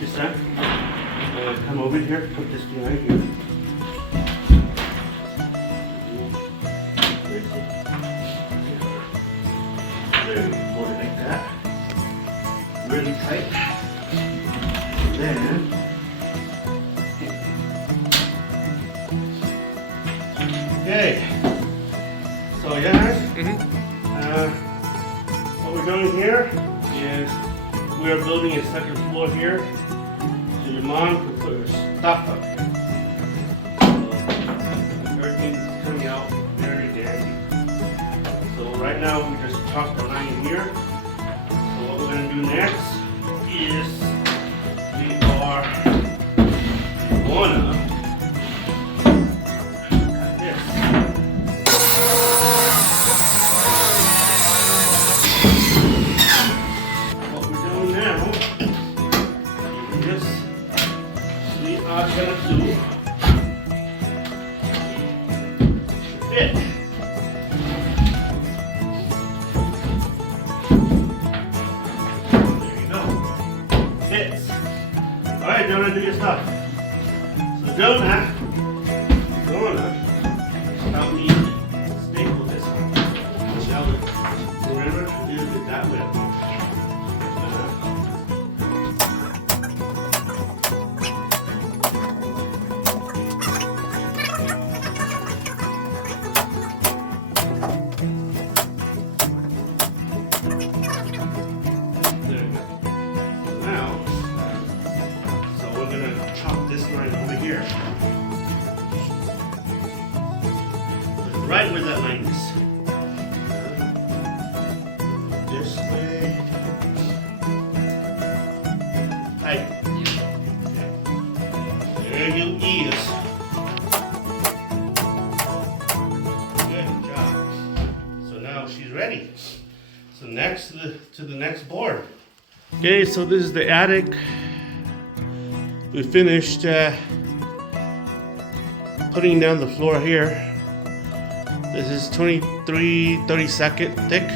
Just that. Come over here, put this behind here. There, hold it like that. Really tight. Then okay. So yeah, guys. What we're doing here is we are building a second floor here. So your mom can put her stuff up here. So everything's coming out very dandy. So right now we just chalked the line here. So what we're gonna do next is we are gonna cut this. What we're doing now is we are gonna do fit. Fits. Alright, Jonah, do your stuff. So Jonah, help me staple this one. Shall we? Remember to do it that way. Right where that line is. This way. Tight. There you is. Good job. So now she's ready. So next to the next board. Okay, so this is the attic. We finished putting down the floor here. This is 32 thick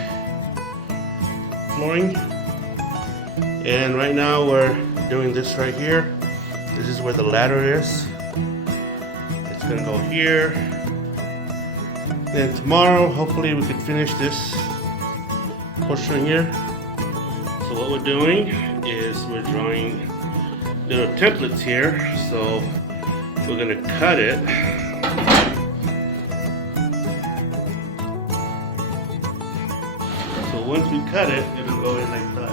flooring. And right now we're doing this right here. This is where the ladder is. It's gonna go here. Then tomorrow, hopefully we can finish this portion here. So what we're doing is we're drawing little templates here. So we're gonna cut it. Once we cut it, it'll go in like that.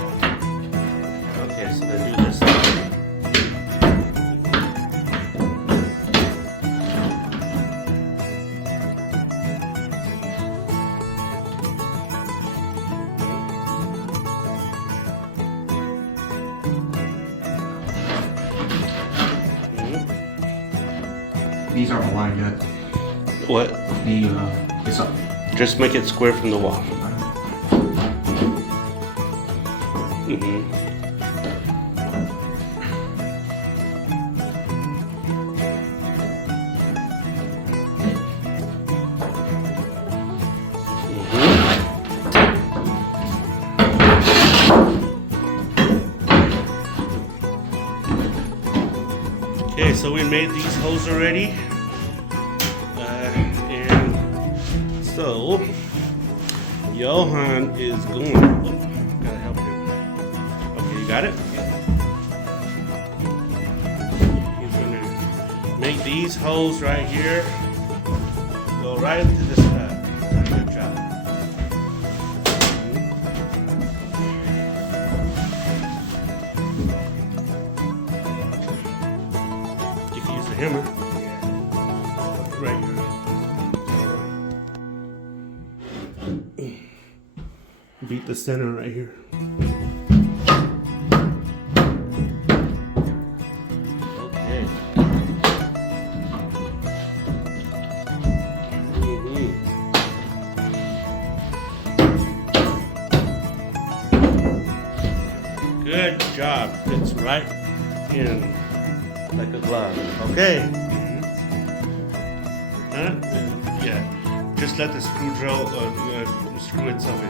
Okay, so then do this. These aren't aligned yet. What? It's up. Just make it square from the wall. Okay, so we made these holes already. And so Johan is going. Gotta help him. Okay, you got it? He's gonna make these holes right here go right into this pad. Good job. You can use the hammer. Right here. Beat the center right here. Okay. Good job. Fits right in like a glove. Okay. Yeah. Just let the screw screw itself in.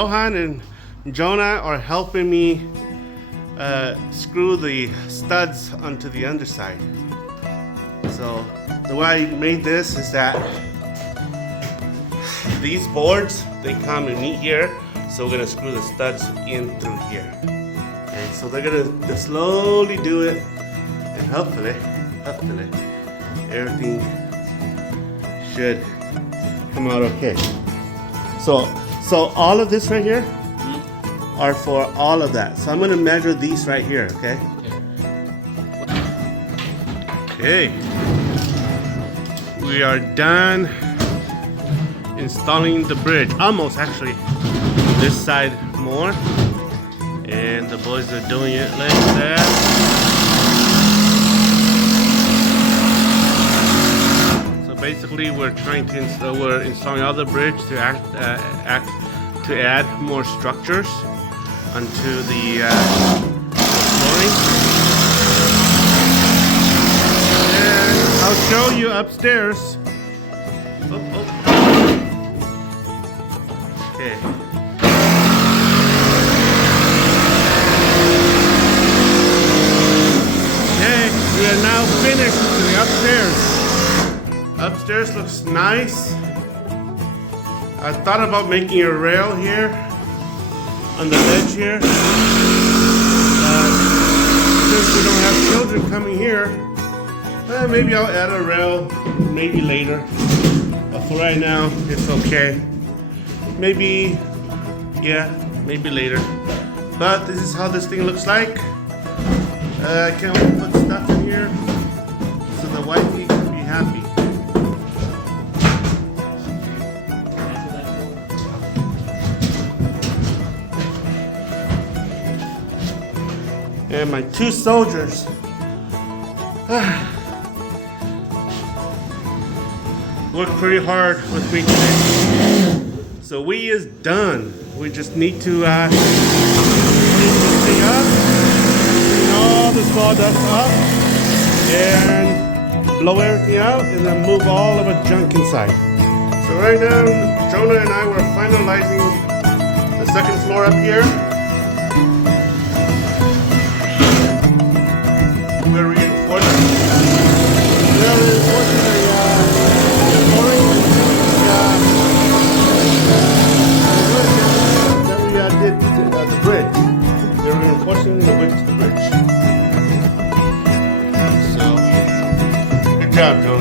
Johan and Jonah are helping me screw the studs onto the underside. So the way I made this is that these boards, they come and meet here, so we're gonna screw the studs in through here. Okay, so they're gonna slowly do it, and hopefully, everything should come out okay. So all of this right here are for all of that. So I'm gonna measure these right here, okay? Okay. We are done installing the bridge. Almost, actually. This side more. And the boys are doing it like that. So basically we're trying to we're installing all the bridge to add more structures onto the flooring. And I'll show you upstairs. Okay. Okay, we are now finished with the upstairs. Upstairs looks nice. I thought about making a rail here on the ledge here. Since we don't have children coming here, maybe I'll add a rail maybe later. But for right now, it's okay. Maybe, yeah, maybe later. But this is how this thing looks like. I can't wait to put stuff in here so the wifey can be happy. And my two soldiers worked pretty hard with me today. So we is done. We just need to clean this thing up, clean all the sawdust up, and blow everything out, and then move all of the junk inside. So right now, Jonah and I were finalizing the second floor up here. We're reinforcing the flooring that we did the bridge. We're reinforcing the width to the bridge. So, good job, Jonah.